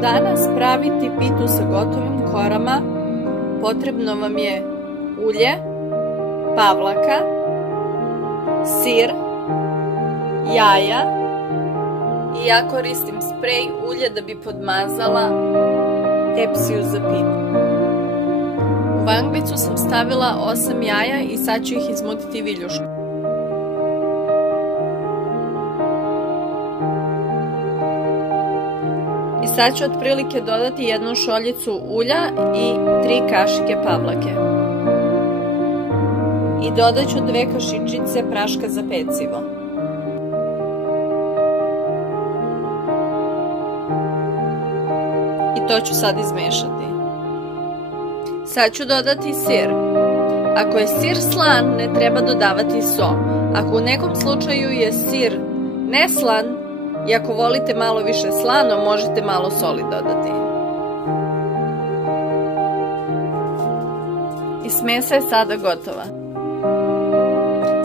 danas praviti pitu sa gotovim korama, potrebno vam je ulje, pavlaka, sir, jaja i ja koristim sprej ulja da bi podmazala tepsiju za pitu. U vanglicu sam stavila 8 jaja i sad ću ih izmutiti viljuškom. I sad ću otprilike dodati 1 šoljicu ulja i 3 kašike pavlake. I dodat ću 2 kašičice praška za pecivo. I to ću sad izmešati. Sad ću dodati sir. Ako je sir slan, ne treba dodavati so. Ako u nekom slučaju je sir neslan i ako volite malo više slano, možete malo soli dodati. I smesa je sada gotova.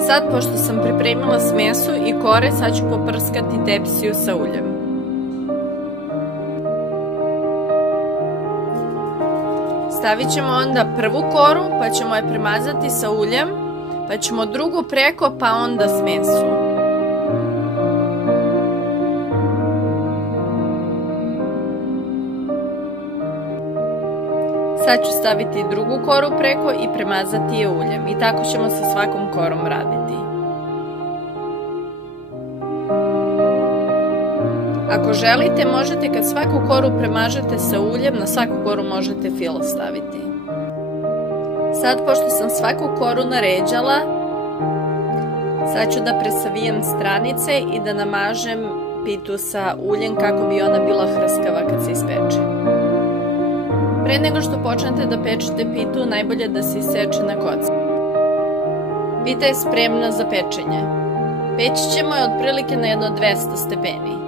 Sad, pošto sam pripremila smesu i kore, sad ću poprskati tepsiju sa uljem. Stavit ćemo onda prvu koru, pa ćemo je premazati sa uljem, pa ćemo drugu preko, pa onda smesu. Sad ću staviti drugu koru preko i premazati je uljem. I tako ćemo sa svakom korom raditi. Ako želite, možete kad svaku koru premažete sa uljem, na svaku koru možete fil staviti. Sad, pošto sam svaku koru naređala, sad ću da presavijem stranice i da namažem pitu sa uljem kako bi ona bila hrskava kad se ispeče. Pre nego što počnete da pečete pitu, najbolje da se iseče na kocki. Pita je spremna za pečenje. Peći ćemo je otprilike na jedno 200 stepeni.